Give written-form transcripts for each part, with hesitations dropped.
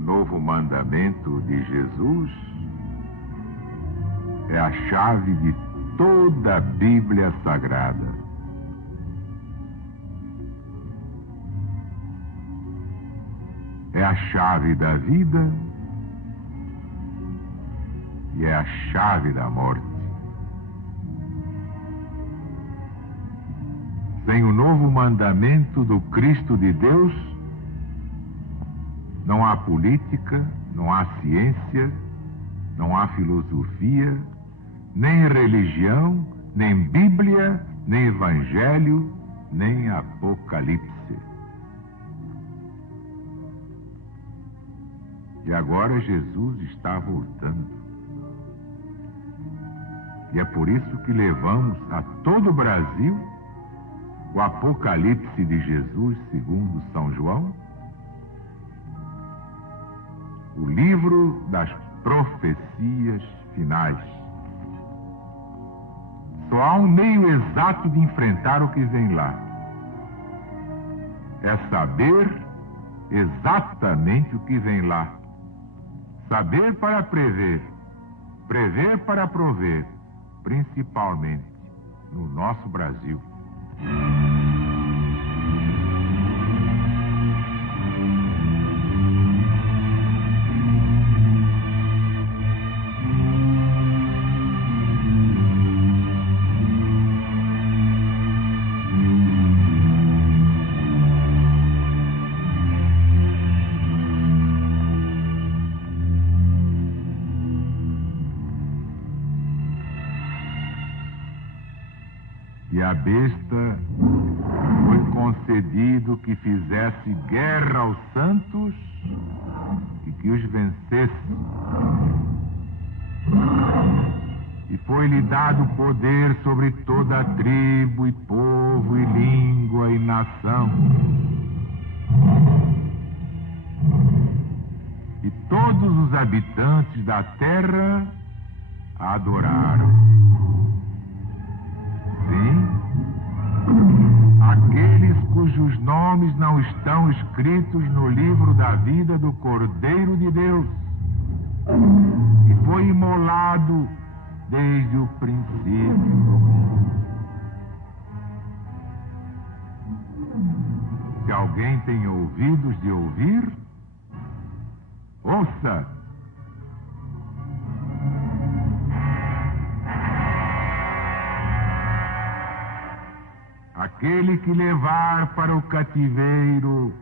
novo mandamento de Jesus é a chave de toda a Bíblia Sagrada. É a chave da vida e é a chave da morte. Sem o novo mandamento do Cristo de Deus, não há política, não há ciência, não há filosofia, nem religião, nem Bíblia, nem Evangelho, nem Apocalipse. E agora Jesus está voltando. E é por isso que levamos a todo o Brasil o Apocalipse de Jesus segundo São João, o livro das profecias finais. Só há um meio exato de enfrentar o que vem lá. É saber exatamente o que vem lá. Saber para prever, prever para prover, principalmente no nosso Brasil. E a besta foi concedido que fizesse guerra aos santos e que os vencesse. E foi-lhe dado poder sobre toda a tribo e povo e língua e nação. E todos os habitantes da terra a adoraram. Sim, aqueles cujos nomes não estão escritos no livro da vida do Cordeiro de Deus, que foi imolado desde o princípio do mundo. Se alguém tem ouvidos de ouvir, ouça. Aquele que levar para o cativeiro,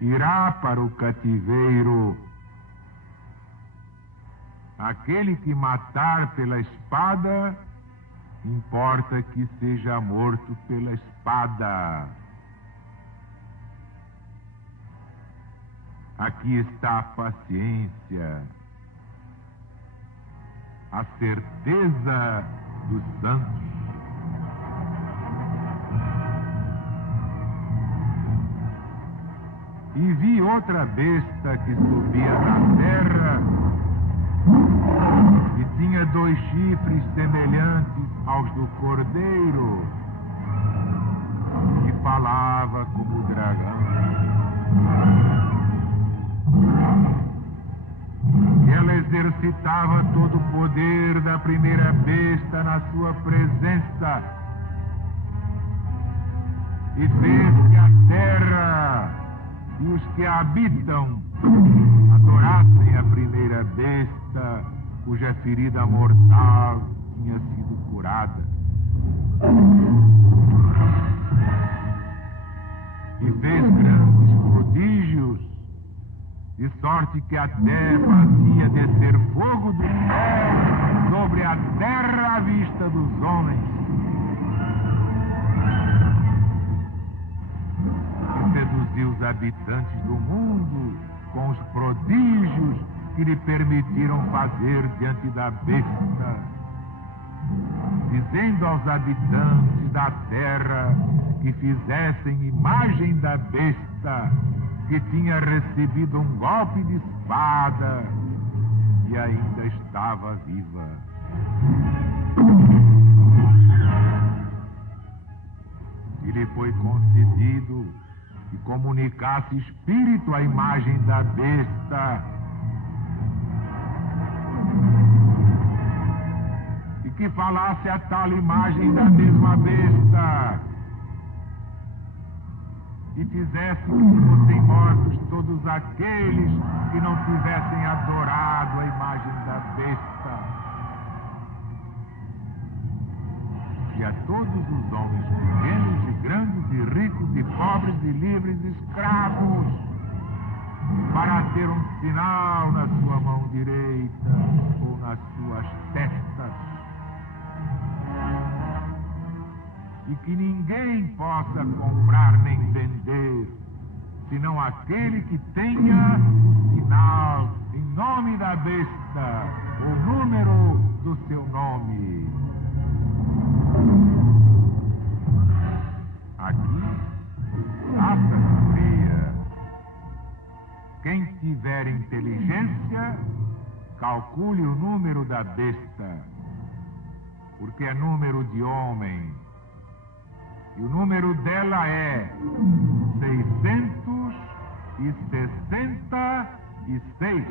irá para o cativeiro. Aquele que matar pela espada, importa que seja morto pela espada. Aqui está a paciência, a certeza dos santos. E vi outra besta que subia da terra e tinha 2 chifres semelhantes aos do cordeiro e falava como o dragão. E ela exercitava todo o poder da primeira besta na sua presença e fez que a terra e os que a habitam adorassem a primeira besta, cuja ferida mortal tinha sido curada. E fez grandes prodígios, de sorte que até fazia descer fogo do céu sobre a terra à vista dos homens. Seduziu os habitantes do mundo com os prodígios que lhe permitiram fazer diante da besta, dizendo aos habitantes da terra que fizessem imagem da besta, que tinha recebido um golpe de espada e ainda estava viva. E lhe foi concedido que comunicasse espírito à imagem da besta que falasse a tal imagem da mesma besta e fizesse que fossem mortos todos aqueles que não tivessem adorado a imagem da besta. E a todos os homens pequenos e grandes e ricos e pobres e livres e escravos, para ter um sinal na sua mão direita ou nas suas testas, e que ninguém possa comprar nem vender, senão aquele que tenha o sinal em nome da besta, o número do seu nome. Aqui, faça-se fria. Quem tiver inteligência, calcule o número da besta, porque é número de homem. E o número dela é 666.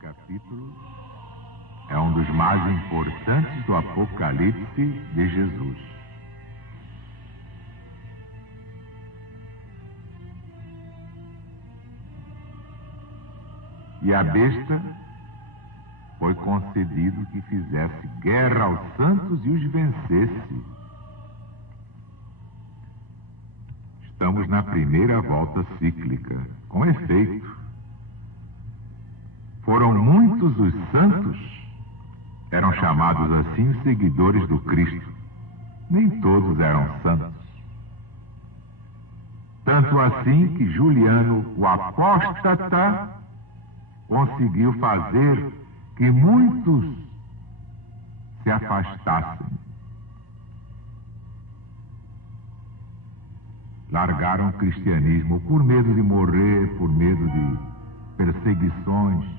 Capítulo é um dos mais importantes do Apocalipse de Jesus. E a besta foi concedido que fizesse guerra aos santos e os vencesse. Estamos na primeira volta cíclica, com efeito. Foram muitos os santos, eram chamados assim os seguidores do Cristo. Nem todos eram santos. Tanto assim que Juliano, o apóstata, conseguiu fazer que muitos se afastassem. Largaram o cristianismo por medo de morrer, por medo de perseguições,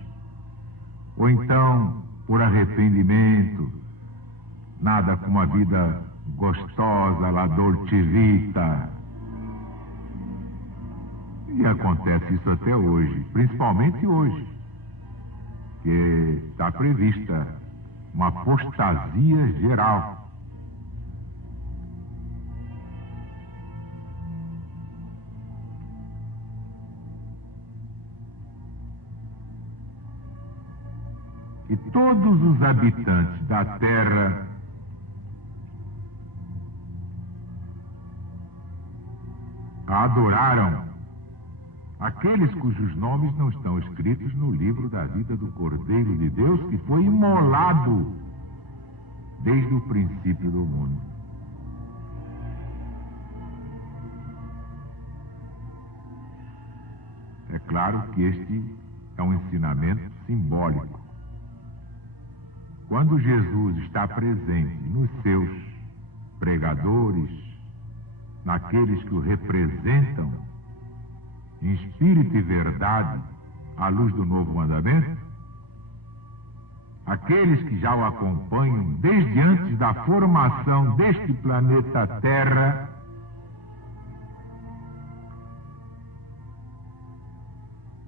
ou então por arrependimento, nada como a vida gostosa, la dolce vita. E acontece isso até hoje, principalmente hoje, que está prevista uma apostasia geral. E todos os habitantes da terra adoraram aqueles cujos nomes não estão escritos no livro da vida do Cordeiro de Deus, que foi imolado desde o princípio do mundo. É claro que este é um ensinamento simbólico. Quando Jesus está presente nos seus pregadores, naqueles que o representam, em espírito e verdade, à luz do novo mandamento, aqueles que já o acompanham desde antes da formação deste planeta Terra,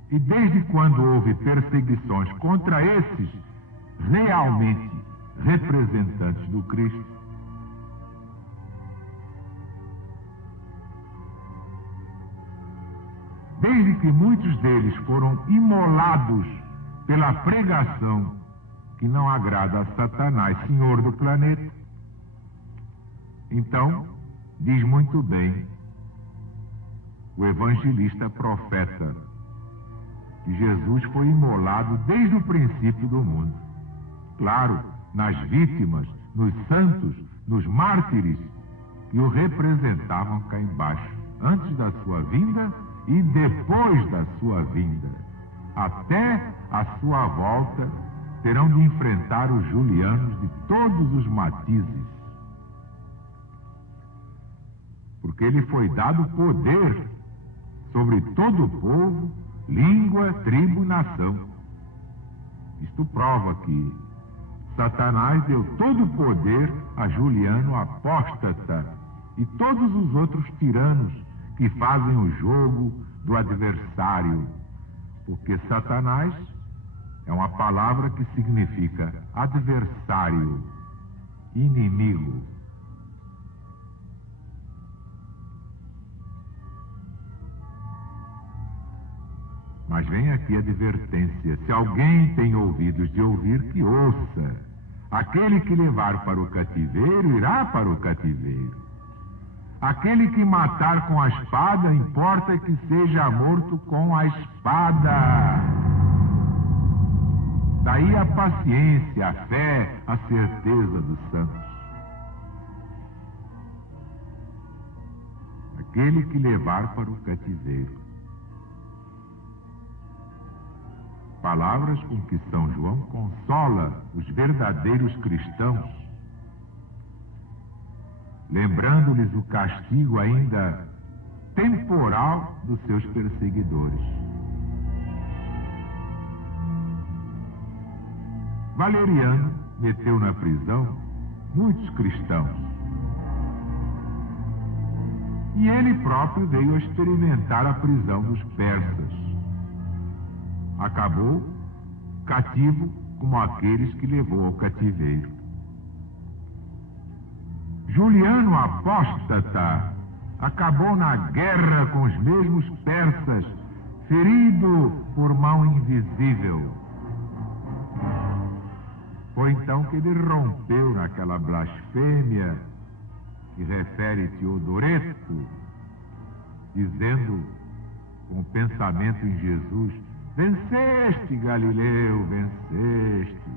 e desde quando houve perseguições contra esses realmente representantes do Cristo, desde que muitos deles foram imolados pela pregação que não agrada a Satanás, senhor do planeta. Então, diz muito bem o evangelista profeta que Jesus foi imolado desde o princípio do mundo. Claro, nas vítimas, nos santos, nos mártires que o representavam cá embaixo, antes da sua vinda e depois da sua vinda. Até a sua volta terão de enfrentar os julianos de todos os matizes, porque lhe foi dado poder sobre todo o povo, língua, tribo e nação. Isto prova que Satanás deu todo o poder a Juliano apóstata e todos os outros tiranos que fazem o jogo do adversário, porque Satanás é uma palavra que significa adversário, inimigo. Mas vem aqui a advertência: se alguém tem ouvidos de ouvir, que ouça. Aquele que levar para o cativeiro, irá para o cativeiro. Aquele que matar com a espada, importa que seja morto com a espada. Daí a paciência, a fé, a certeza dos santos. Aquele que levar para o cativeiro. Palavras com que São João consola os verdadeiros cristãos, lembrando-lhes o castigo ainda temporal dos seus perseguidores. Valeriano meteu na prisão muitos cristãos. E ele próprio veio a experimentar a prisão dos persas. Acabou cativo como aqueles que levou ao cativeiro. Juliano apóstata acabou na guerra com os mesmos persas, ferido por mão invisível. Foi então que ele rompeu naquela blasfêmia que refere Teodoreto, dizendo com o pensamento em Jesus: venceste, Galileu, venceste.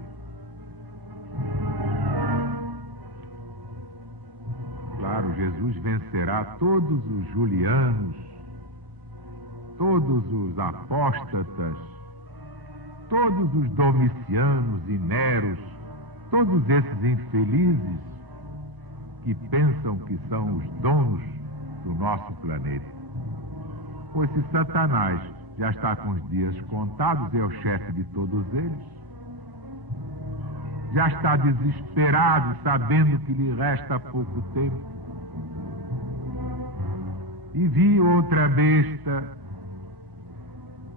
Claro, Jesus vencerá todos os julianos, todos os apóstatas, todos os domicianos e neros, todos esses infelizes que pensam que são os donos do nosso planeta. Pois se Satanás já está com os dias contados, é o chefe de todos eles, já está desesperado, sabendo que lhe resta pouco tempo. E vi outra besta.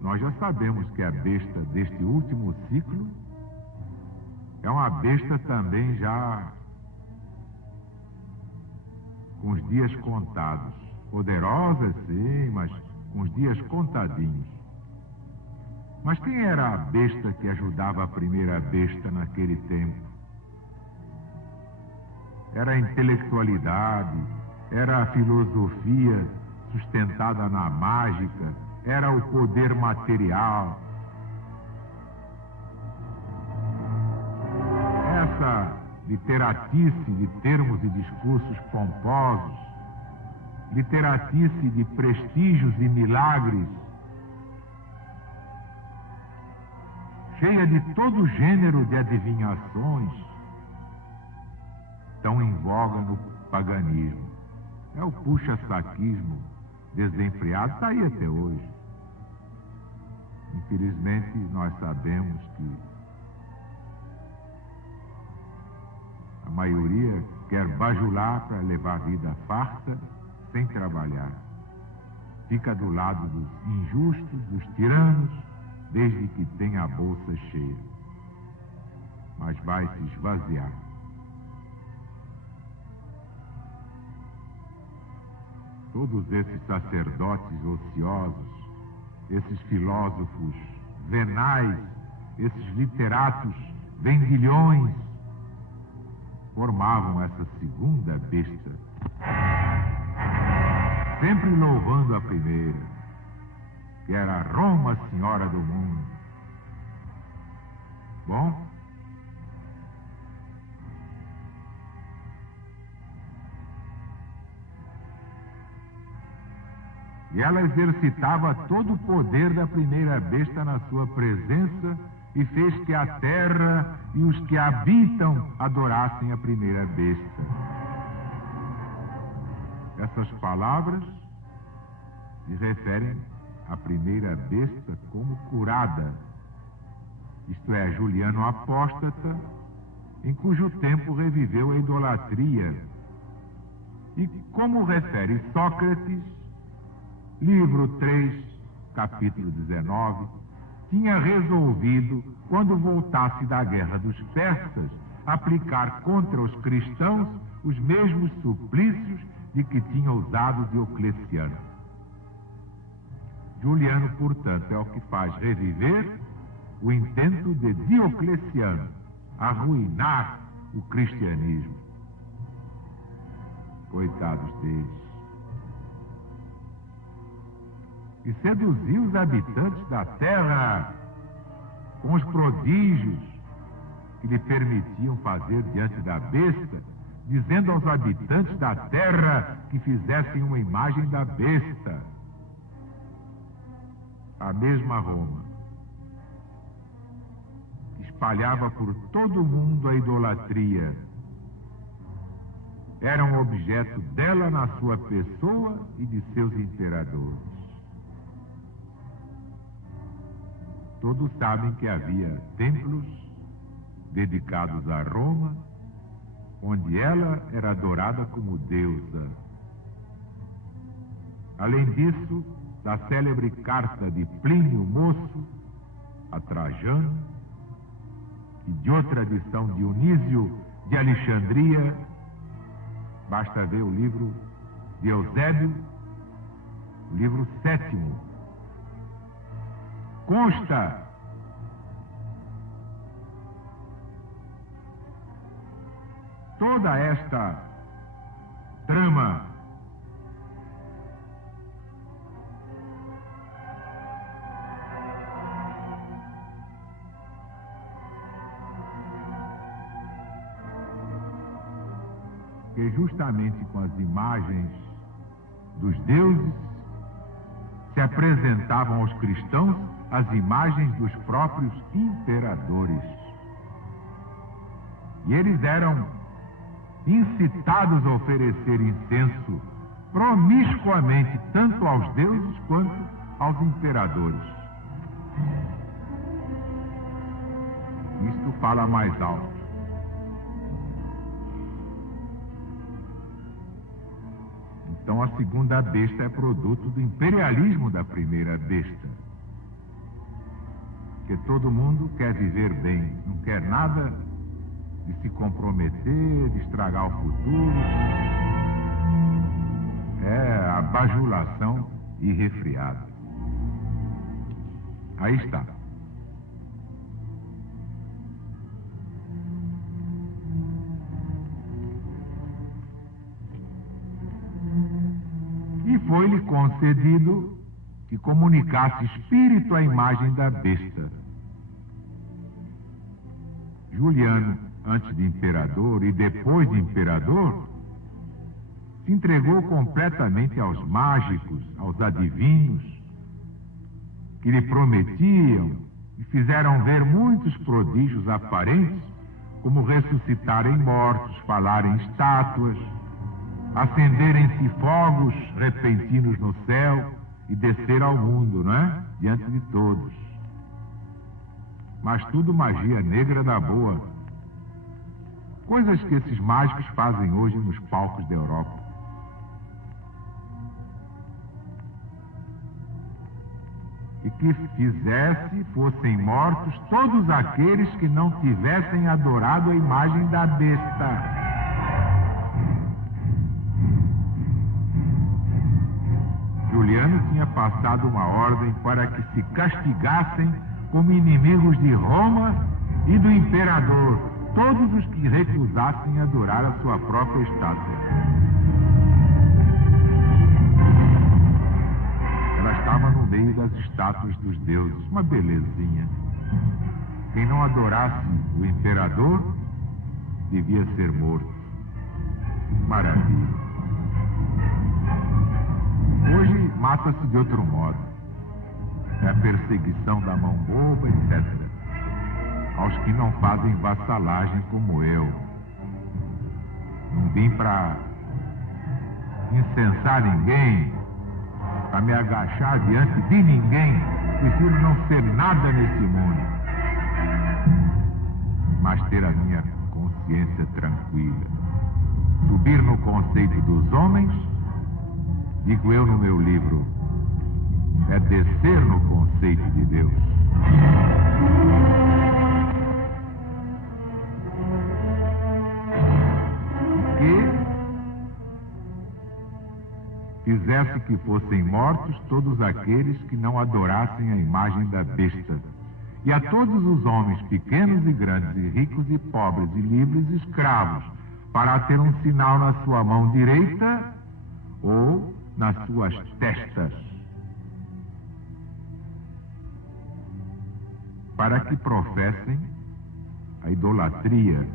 Nós já sabemos que a besta deste último ciclo é uma besta também já com os dias contados. Poderosa, sim, mas com os dias contadinhos. Mas quem era a besta que ajudava a primeira besta naquele tempo? Era a intelectualidade, era a filosofia sustentada na mágica, era o poder material. Essa literatice de termos e discursos pomposos, literatice de prestígios e milagres, cheia de todo gênero de adivinhações, tão em voga no paganismo. É o puxa-saquismo desenfreado, está aí até hoje. Infelizmente, nós sabemos que a maioria quer bajular para levar vida farta, sem trabalhar. Fica do lado dos injustos, dos tiranos, desde que tem a bolsa cheia. Mas vai se esvaziar. Todos esses sacerdotes ociosos esses filósofos venais, esses literatos vendilhões, formavam essa segunda besta, sempre louvando a primeira, que era Roma, senhora do mundo. Bom, e ela exercitava todo o poder da primeira besta na sua presença e fez que a terra e os que a habitam adorassem a primeira besta. Essas palavras se referem à primeira besta como curada, isto é, Juliano Apóstata, em cujo tempo reviveu a idolatria. E como refere Sócrates, livro 3, capítulo 19, tinha resolvido, quando voltasse da guerra dos persas, aplicar contra os cristãos os mesmos suplícios de que tinha usado Diocleciano. Juliano, portanto, é o que faz reviver o intento de Diocleciano, arruinar o cristianismo. Coitados deles. E seduziu os habitantes da terra com os prodígios que lhe permitiam fazer diante da besta, dizendo aos habitantes da terra que fizessem uma imagem da besta. A mesma Roma espalhava por todo o mundo a idolatria. Era um objeto dela na sua pessoa e de seus imperadores. Todos sabem que havia templos dedicados a Roma, onde ela era adorada como deusa. Além disso, da célebre carta de Plínio Moço a Trajano, e de outra edição de Dionísio de Alexandria, basta ver o livro de Eusébio, o livro 7º. Consta toda esta trama que justamente com as imagens dos deuses se apresentavam aos cristãos as imagens dos próprios imperadores. E eles eram incitados a oferecer incenso promiscuamente, tanto aos deuses quanto aos imperadores. Isto fala mais alto. Então a segunda besta é produto do imperialismo da primeira besta. Que todo mundo quer viver bem, não quer nada de se comprometer, de estragar o futuro. É a bajulação irrefriada. Aí está. E foi-lhe concedido que comunicasse espírito à imagem da besta. Juliano, antes de imperador e depois de imperador, se entregou completamente aos mágicos, aos adivinhos, que lhe prometiam e fizeram ver muitos prodígios aparentes, como ressuscitarem mortos, falarem estátuas, acenderem-se fogos repentinos no céu e descer ao mundo, não é? Diante de todos. Mas tudo magia negra da boa. Coisas que esses mágicos fazem hoje nos palcos da Europa. E que fossem mortos todos aqueles que não tivessem adorado a imagem da besta. Napoleão tinha passado uma ordem para que se castigassem como inimigos de Roma e do imperador todos os que recusassem adorar a sua própria estátua. Ela estava no meio das estátuas dos deuses, uma belezinha. Quem não adorasse o imperador devia ser morto. Maravilha. Hoje mata-se de outro modo. É a perseguição da mão boba, etc. Aos que não fazem vassalagem como eu. Não vim para incensar ninguém, para me agachar diante de ninguém. Prefiro não ser nada nesse mundo, mas ter a minha consciência tranquila. Subir no conceito dos homens, digo eu no meu livro, é descer no conceito de Deus. Que fizesse que fossem mortos todos aqueles que não adorassem a imagem da besta, e a todos os homens, pequenos e grandes, e ricos e pobres, e livres e escravos, para ter um sinal na sua mão direita ou nas suas testas, para que professem a idolatria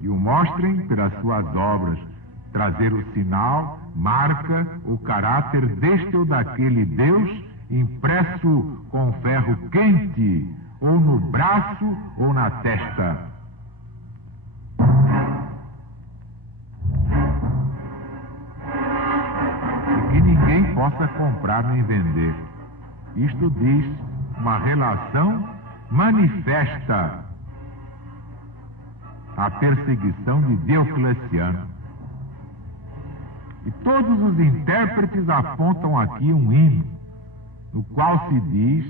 e o mostrem pelas suas obras, trazer o sinal, marca, o caráter deste ou daquele Deus, impresso com ferro quente, ou no braço ou na testa. E que ninguém possa comprar nem vender. Isto diz uma relação manifesta a perseguição de Diocleciano. E todos os intérpretes apontam aqui um hino, no qual se diz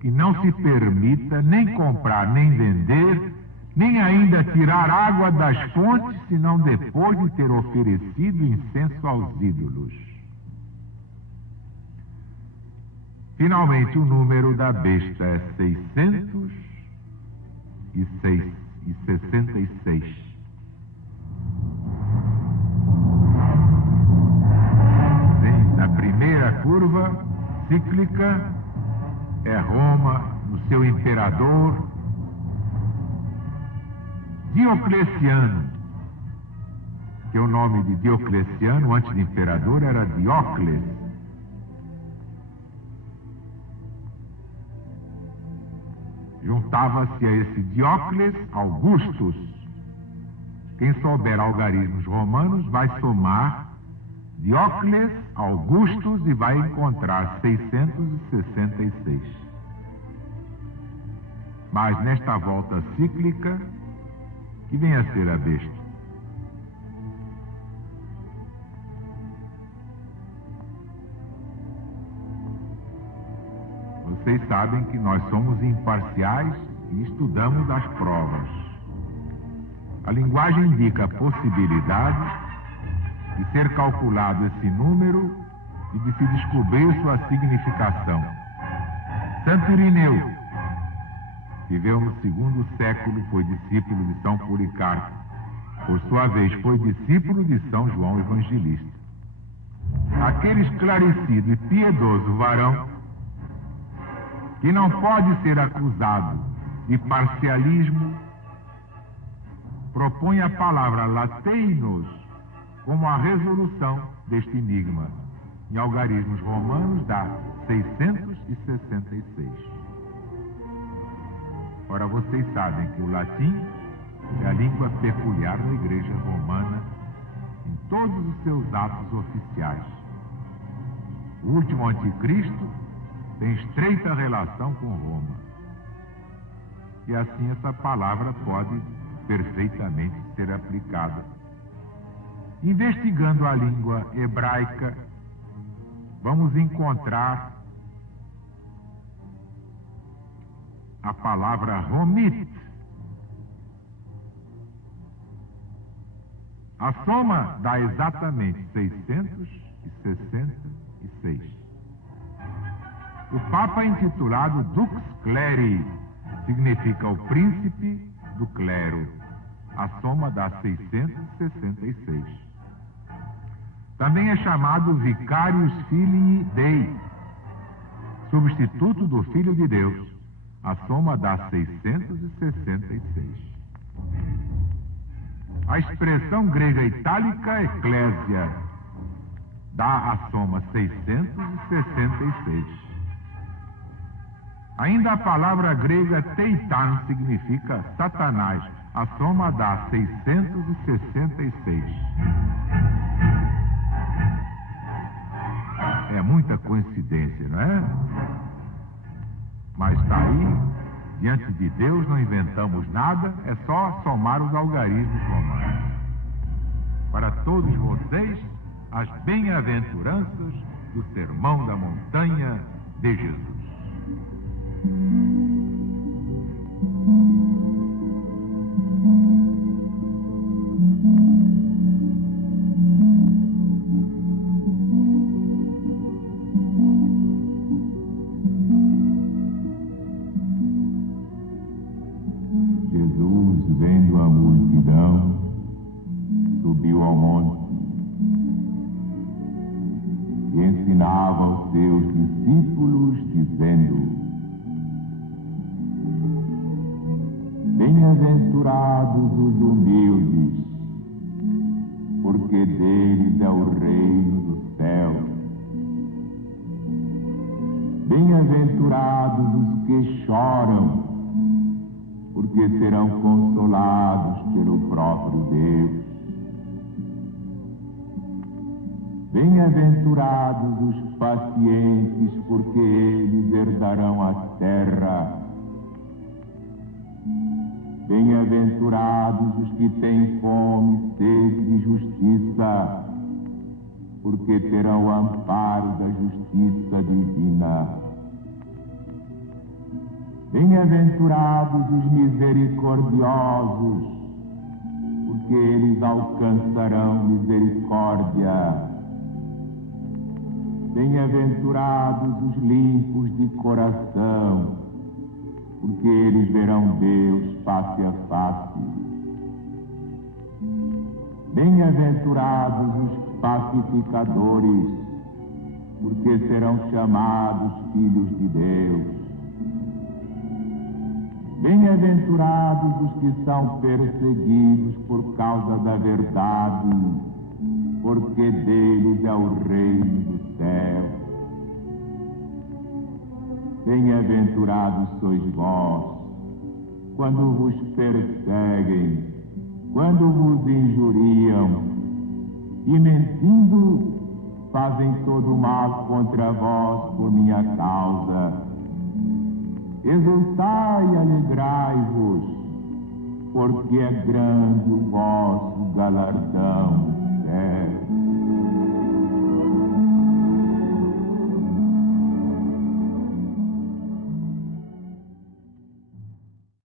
que não se permita nem comprar, nem vender, nem ainda tirar água das fontes, senão depois de ter oferecido incenso aos ídolos. Finalmente, o número da besta é 666. Na primeira curva cíclica é Roma, o seu imperador Diocleciano, que o nome de Diocleciano, antes de imperador, era Diocles. Juntava-se a esse Diocles Augustus. Quem souber algarismos romanos vai somar Diocles Augustus e vai encontrar 666. Mas nesta volta cíclica, que vem a ser a besta. Vocês sabem que nós somos imparciais e estudamos as provas. A linguagem indica a possibilidade de ser calculado esse número e de se descobrir sua significação. Santo Irineu viveu no segundo século, foi discípulo de São Policarpo. Por sua vez, foi discípulo de São João Evangelista. Aquele esclarecido e piedoso varão, que não pode ser acusado de parcialismo, propõe a palavra lateinos como a resolução deste enigma. Em algarismos romanos dá 666. Ora, vocês sabem que o latim é a língua peculiar da Igreja Romana em todos os seus atos oficiais. O último anticristo tem estreita relação com Roma. E assim essa palavra pode perfeitamente ser aplicada. Investigando a língua hebraica, vamos encontrar a palavra romit. A soma dá exatamente 666. VI. O Papa é intitulado Dux Cleri, significa o príncipe do clero. A soma dá 666. Também é chamado Vicarius Filii Dei, substituto do Filho de Deus. A soma dá 666. A expressão grega itálica eclésia dá a soma 666. Ainda a palavra grega teitan significa Satanás. A soma dá 666. É muita coincidência, não é? Mas está aí, diante de Deus não inventamos nada, é só somar os algarismos romanos. Para todos vocês, as bem-aventuranças do Sermão da Montanha de Jesus. Jesus, vendo a multidão, subiu ao monte e ensinava aos seus discípulos, dizendo: Bem-aventurados os humildes, porque deles é o reino dos céus. Bem-aventurados os que choram, porque serão consolados pelo próprio Deus. Bem-aventurados os pacientes, porque eles herdarão a terra. Bem-aventurados os que têm fome, sede de justiça, porque terão o amparo da justiça divina. Bem-aventurados os misericordiosos, porque eles alcançarão misericórdia. Bem-aventurados os limpos de coração, porque eles verão Deus face a face. Bem-aventurados os pacificadores, porque serão chamados filhos de Deus. Bem-aventurados os que são perseguidos por causa da verdade, porque deles é o reino do céu. Bem-aventurados sois vós, quando vos perseguem, quando vos injuriam, e mentindo fazem todo o mal contra vós por minha causa. Exultai e alegrai-vos, porque é grande o vosso galardão